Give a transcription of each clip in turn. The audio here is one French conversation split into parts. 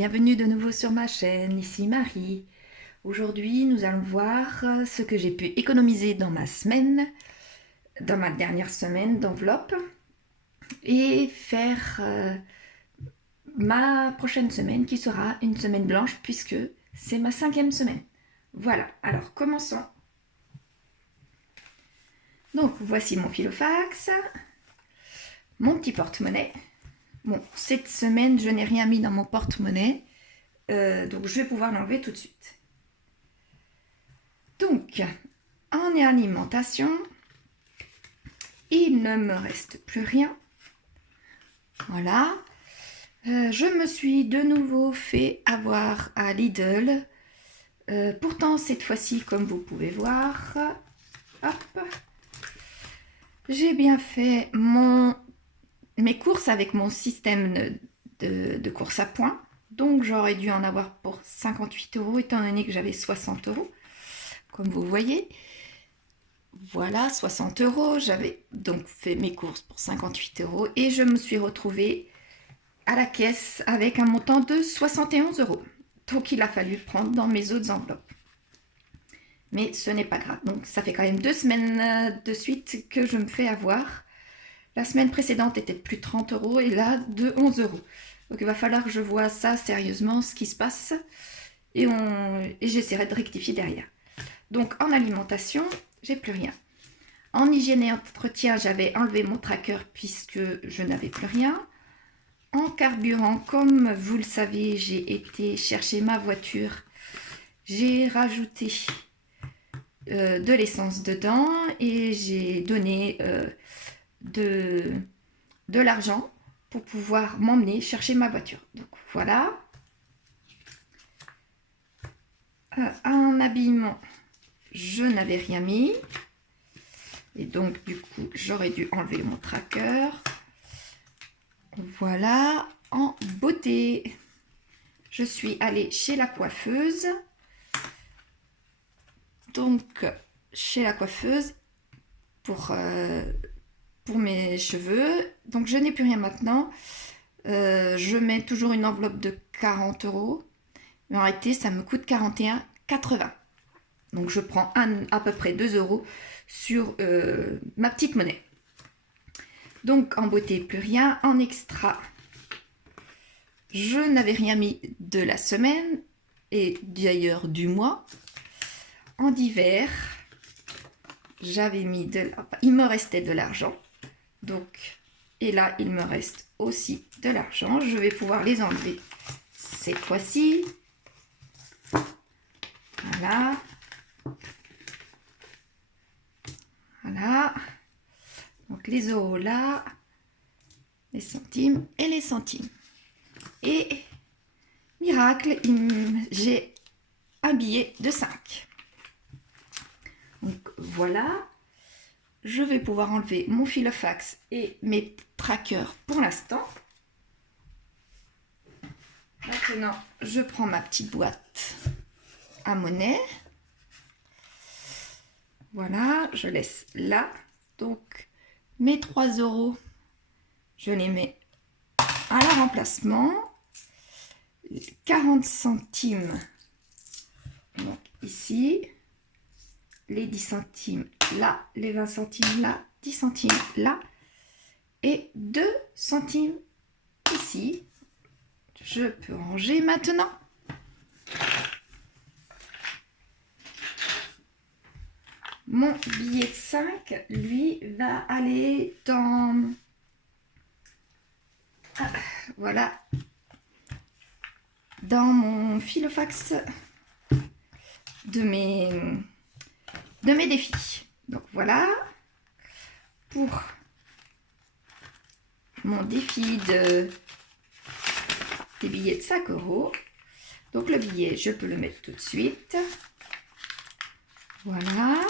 bienvenue de nouveau sur ma chaîne, ici Marie. Aujourd'hui, nous allons voir ce que j'ai pu économiser dans ma semaine, dans ma dernière semaine d'enveloppe, et faire ma prochaine semaine qui sera une semaine blanche puisque c'est ma 5e semaine. Voilà, alors commençons. Donc voici mon filofax, mon petit porte-monnaie. Bon, cette semaine, je n'ai rien mis dans mon porte-monnaie, donc je vais pouvoir l'enlever tout de suite. Donc, en alimentation, il ne me reste plus rien. Voilà. Je me suis de nouveau fait avoir à Lidl. Pourtant, cette fois-ci, comme vous pouvez voir, hop, j'ai bien fait mes courses avec mon système de course à points. Donc, j'aurais dû en avoir pour 58 € étant donné que j'avais 60 €, comme vous voyez. Voilà, 60 €. J'avais donc fait mes courses pour 58 € et je me suis retrouvée à la caisse avec un montant de 71 €. Donc, il a fallu prendre dans mes autres enveloppes. Mais ce n'est pas grave. Donc, ça fait quand même 2 semaines de suite que je me fais avoir. La semaine précédente était de plus de 30 € et là de 11 €. Donc, il va falloir que je vois ça sérieusement, ce qui se passe. Et j'essaierai de rectifier derrière. Donc, en alimentation, j'ai plus rien. En hygiène et entretien, j'avais enlevé mon tracker puisque je n'avais plus rien. En carburant, comme vous le savez, j'ai été chercher ma voiture. J'ai rajouté de l'essence dedans et j'ai donné de l'argent pour pouvoir m'emmener chercher ma voiture. Donc voilà. En habillement, je n'avais rien mis. Et donc, du coup, j'aurais dû enlever mon tracker. Voilà. En beauté, je suis allée chez la coiffeuse. Donc, chez la coiffeuse pour mes cheveux. Donc, je n'ai plus rien maintenant. Je mets toujours une enveloppe de 40 €. Mais en réalité, ça me coûte 41,80 €. Donc, je prends à peu près 2 € sur ma petite monnaie. Donc, en beauté, plus rien. En extra, je n'avais rien mis de la semaine et d'ailleurs du mois. En divers, j'avais mis il me restait de l'argent. Donc, et là, il me reste aussi de l'argent. Je vais pouvoir les enlever cette fois-ci. Voilà. Voilà. Donc, les euros là, les centimes et les centimes. Et, miracle, j'ai un billet de 5. Donc, voilà. Je vais pouvoir enlever mon filofax et mes trackers pour l'instant. Maintenant, je prends ma petite boîte à monnaie. Voilà, je laisse là. Donc, mes 3 €, je les mets à leur remplacement. 40 centimes, donc ici. Les 10 centimes là, les 20 centimes là, 10 centimes là. Et 2 centimes ici. Je peux ranger maintenant. Mon billet de 5, lui, va aller dans... Ah, voilà. Dans mon filofax de mes défis. Donc voilà. Pour mon défi des billets de 5 €. Donc le billet, je peux le mettre tout de suite. Voilà.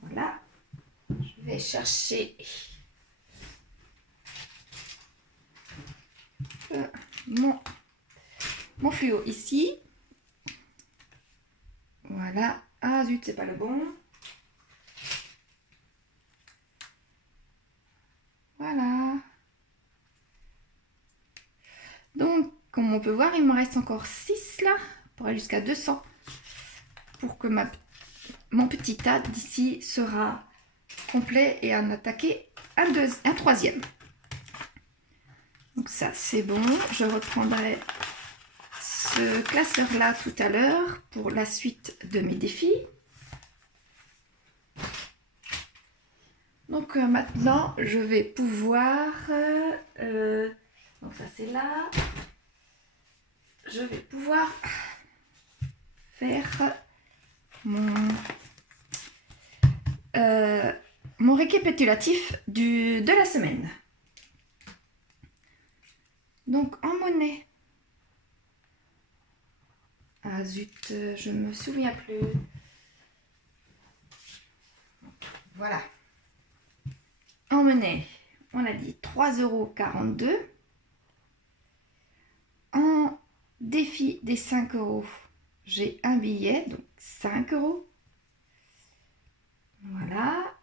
Voilà. Je vais chercher mon fluo ici. Voilà. Ah zut, c'est pas le bon. Voilà. Donc, comme on peut voir, il me reste encore 6 là, pour aller jusqu'à 200, pour que mon petit tas d'ici sera complet et en attaquer un troisième. Donc ça, c'est bon. Je reprendrai ce classeur-là tout à l'heure pour la suite de mes défis. Donc maintenant, je vais pouvoir... donc ça, c'est là. Je vais pouvoir faire mon récapitulatif de la semaine. Donc en monnaie. Ah zut, je me souviens plus. Voilà. En monnaie, on a dit 3,42 €. En défi des 5 €, j'ai un billet, donc 5 €. Voilà.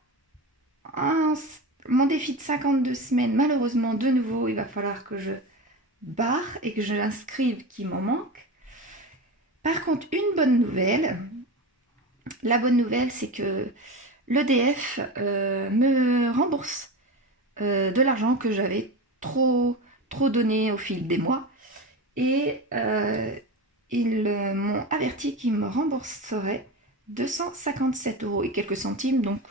Mon défi de 52 semaines, malheureusement, de nouveau, il va falloir que je barre et que je l'inscrive qui m'en manque. Par contre, une bonne nouvelle, la bonne nouvelle, c'est que l'EDF me rembourse de l'argent que j'avais trop donné au fil des mois. Et ils m'ont averti qu'ils me rembourseraient 257 € et quelques centimes. Donc,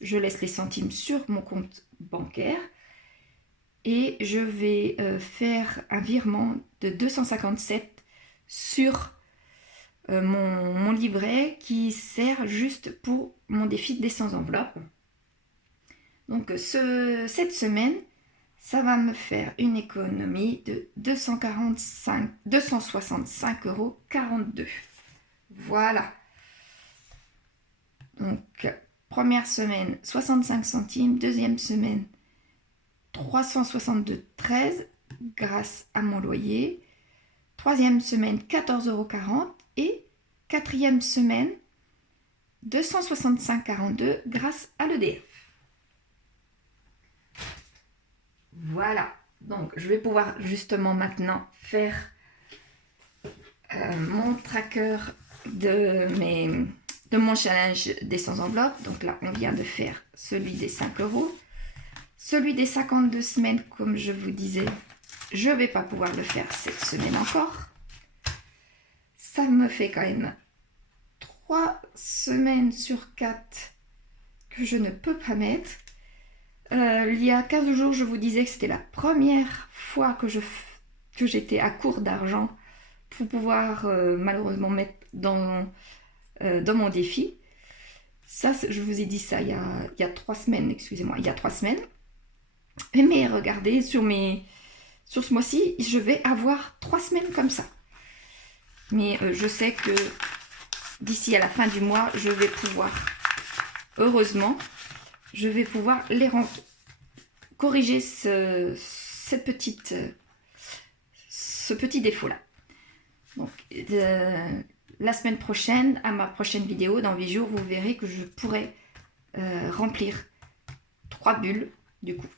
je laisse les centimes sur mon compte bancaire. Et je vais faire un virement de 257 sur mon livret qui sert juste pour mon défi des 100 enveloppes. Donc cette semaine, ça va me faire une économie de 265,42 €. Voilà. Donc première semaine 65 centimes, deuxième semaine 362,13 € grâce à mon loyer. Troisième semaine 14,40 € et quatrième semaine 265,42 € grâce à l'EDF. Voilà, donc je vais pouvoir justement maintenant faire mon tracker de mon challenge des 100 enveloppes. Donc là, on vient de faire celui des 5 €. Celui des 52 semaines, comme je vous disais, je ne vais pas pouvoir le faire cette semaine encore. Ça me fait quand même 3 semaines sur 4 que je ne peux pas mettre. Il y a 15 jours, je vous disais que c'était la première fois que j'étais à court d'argent pour pouvoir malheureusement mettre dans mon défi. Ça, je vous ai dit ça il y a 3 semaines, excusez-moi, il y a 3 semaines. Mais regardez, sur ce mois-ci, je vais avoir 3 semaines comme ça. Mais je sais que d'ici à la fin du mois, je vais pouvoir, heureusement, je vais pouvoir corriger ce petit défaut-là. Donc, la semaine prochaine, à ma prochaine vidéo, dans 8 jours, vous verrez que je pourrai remplir 3 bulles, du coup.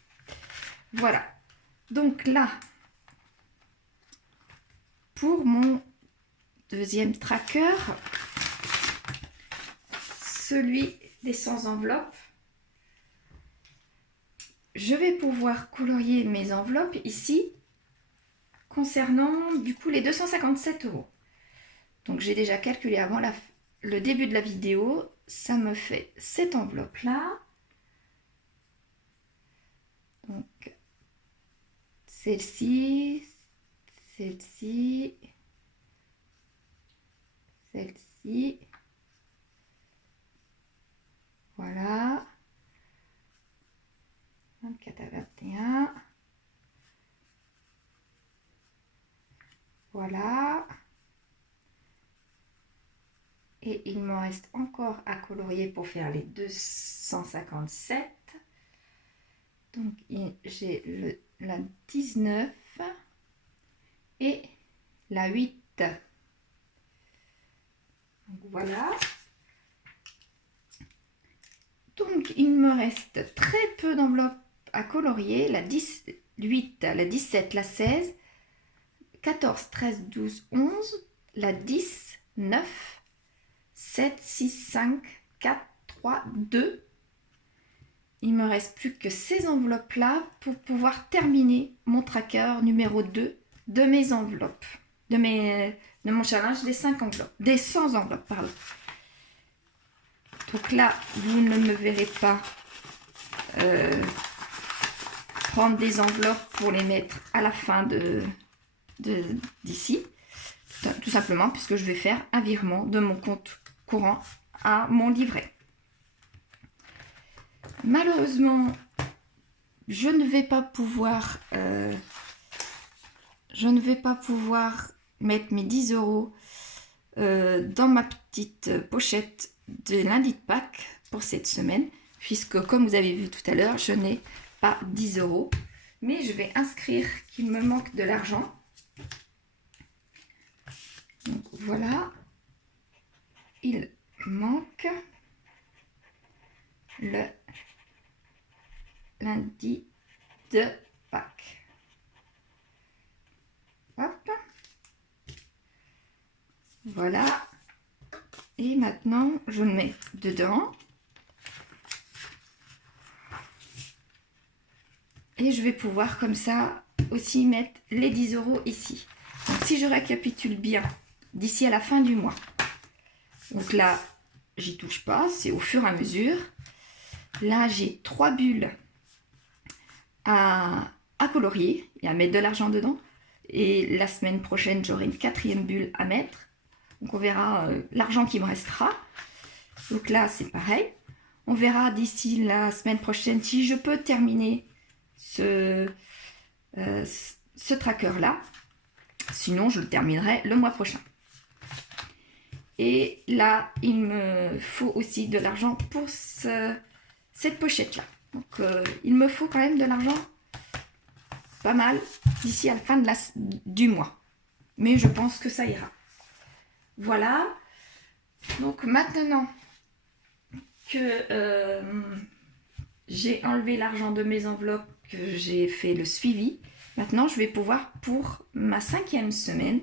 Voilà. Donc là, pour mon deuxième tracker, celui des 100 enveloppes, je vais pouvoir colorier mes enveloppes ici concernant du coup les 257 €. Donc j'ai déjà calculé avant le début de la vidéo, ça me fait cette enveloppe là. Donc celle-ci, celle-ci, celle-ci. Voilà. 24 à 21. Voilà. Et il me reste encore à colorier pour faire les 257. Donc j'ai la 19 et la 8. Donc voilà. Donc il me reste très peu d'enveloppes à colorier. La 18, la 17, la 16, 14, 13, 12, 11, la 10, 9, 7, 6, 5, 4, 3, 2. Il me reste plus que ces enveloppes-là pour pouvoir terminer mon tracker numéro 2 de mes enveloppes, de mon challenge des 5 enveloppes, des 100 enveloppes, pardon. Donc là, vous ne me verrez pas prendre des enveloppes pour les mettre à la fin d'ici, tout simplement puisque je vais faire un virement de mon compte courant à mon livret. Malheureusement, je ne vais pas pouvoir mettre mes 10 € dans ma petite pochette de lundi de Pâques pour cette semaine, puisque comme vous avez vu tout à l'heure, je n'ai pas 10 €, mais je vais inscrire qu'il me manque de l'argent. Donc voilà, il manque le lundi de Pâques. Hop. Voilà. Et maintenant, je le mets dedans. Et je vais pouvoir comme ça aussi mettre les 10 € ici. Donc si je récapitule bien, d'ici à la fin du mois. Donc là, j'y touche pas, c'est au fur et à mesure. Là, j'ai 3 bulles à colorier et à mettre de l'argent dedans. Et la semaine prochaine, j'aurai une 4e bulle à mettre. Donc on verra l'argent qui me restera. Donc là, c'est pareil. On verra d'ici la semaine prochaine si je peux terminer ce tracker-là. Sinon, je le terminerai le mois prochain. Et là, il me faut aussi de l'argent pour cette pochette-là. Donc, il me faut quand même de l'argent pas mal d'ici à la fin du mois. Mais je pense que ça ira. Voilà. Donc, maintenant que j'ai enlevé l'argent de mes enveloppes, que j'ai fait le suivi, maintenant, je vais pouvoir, pour ma 5e semaine,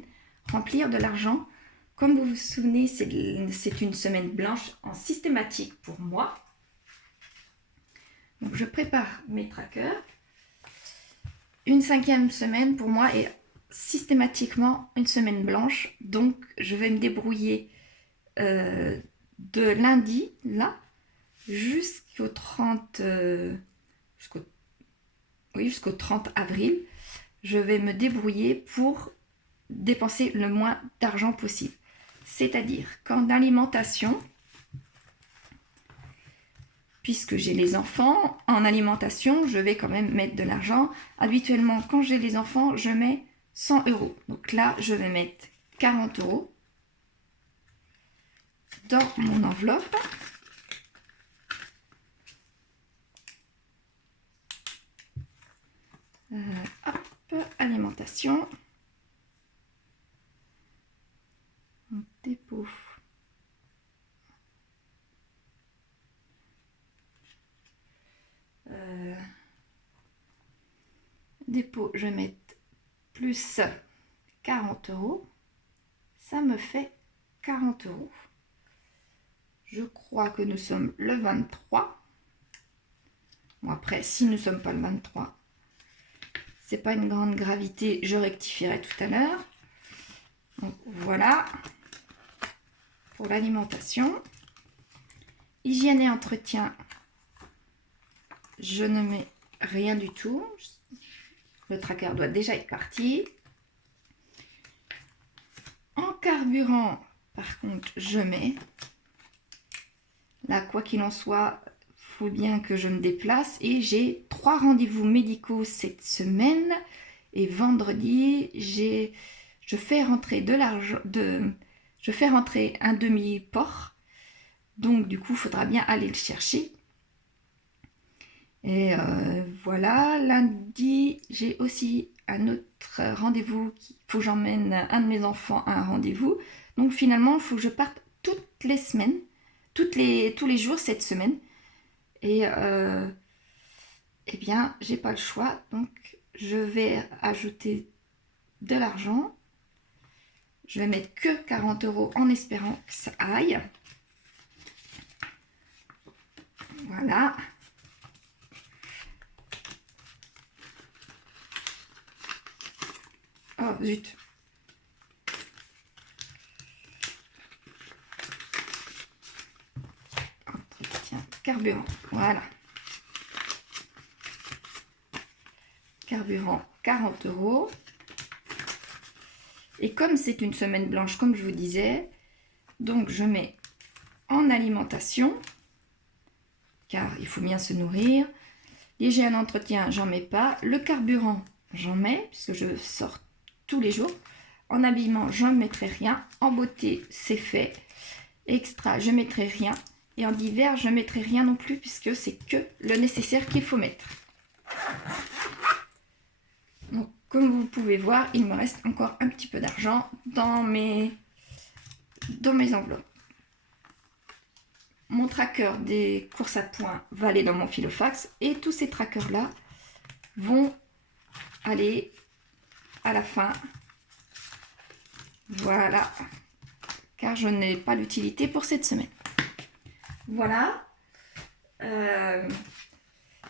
remplir de l'argent. Comme vous vous souvenez, c'est une semaine blanche en systématique pour moi. Donc, je prépare mes trackers. Une 5e semaine pour moi est systématiquement une semaine blanche. Donc, je vais me débrouiller de lundi, là, jusqu'au 30 avril. Je vais me débrouiller pour dépenser le moins d'argent possible. C'est-à-dire qu'en alimentation, puisque j'ai les enfants, en alimentation, je vais quand même mettre de l'argent. Habituellement, quand j'ai les enfants, je mets 100 €. Donc là, je vais mettre 40 € dans mon enveloppe. Hop, alimentation. Dépôt. Dépôt, je vais mettre plus 40 €. Ça me fait 40 €. Je crois que nous sommes le 23. Bon, après, si nous ne sommes pas le 23, c'est pas une grande gravité, je rectifierai tout à l'heure. Donc voilà pour l'alimentation. Hygiène et entretien, je ne mets rien du tout. Le tracker doit déjà être parti. En carburant, par contre, je mets. Là, quoi qu'il en soit, il faut bien que je me déplace. Et j'ai 3 rendez-vous médicaux cette semaine. Et vendredi, je fais rentrer de l'argent, je fais rentrer un demi-port. Donc, du coup, il faudra bien aller le chercher. Et voilà, lundi, j'ai aussi un autre rendez-vous. Il faut que j'emmène un de mes enfants à un rendez-vous. Donc, finalement, il faut que je parte toutes les semaines, tous les jours cette semaine. Et eh bien, j'ai pas le choix. Donc, je vais ajouter de l'argent. Je vais mettre que 40 € en espérant que ça aille. Voilà. Oh zut. Tiens, carburant. Voilà. Carburant, 40 €. Et comme c'est une semaine blanche, comme je vous disais, donc je mets en alimentation, car il faut bien se nourrir. L'hygiène entretien, j'en mets pas. Le carburant, j'en mets, puisque je sors tous les jours. En habillement, je ne mettrai rien. En beauté, c'est fait. Extra, je ne mettrai rien. Et en divers, je ne mettrai rien non plus, puisque c'est que le nécessaire qu'il faut mettre. Donc, comme vous pouvez voir, il me reste encore un petit peu d'argent dans mes enveloppes. Mon tracker des courses à points va aller dans mon filofax et tous ces trackers là vont aller à la fin. Voilà, car je n'ai pas l'utilité pour cette semaine. Voilà,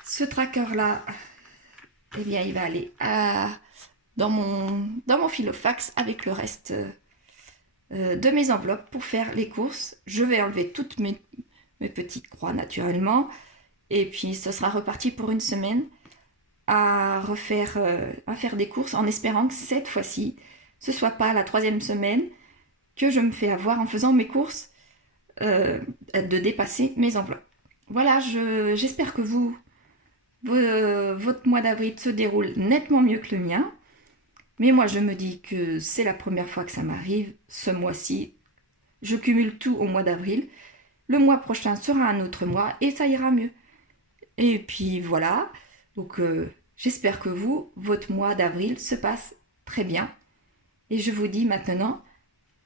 ce tracker là, eh bien il va aller dans mon filofax avec le reste de mes enveloppes pour faire les courses. Je vais enlever toutes mes petites croix naturellement, et puis ce sera reparti pour une semaine à faire des courses, en espérant que cette fois-ci ce soit pas la 3e semaine que je me fais avoir en faisant mes courses, de dépasser mes enveloppes. Voilà, j'espère que votre mois d'avril se déroule nettement mieux que le mien, mais moi je me dis que c'est la première fois que ça m'arrive ce mois-ci. Je cumule tout au mois d'avril. Le mois prochain sera un autre mois et ça ira mieux. Et puis voilà, donc j'espère que votre mois d'avril se passe très bien. Et je vous dis maintenant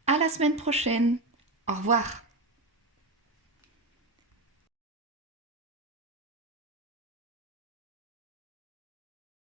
à la semaine prochaine. Au revoir.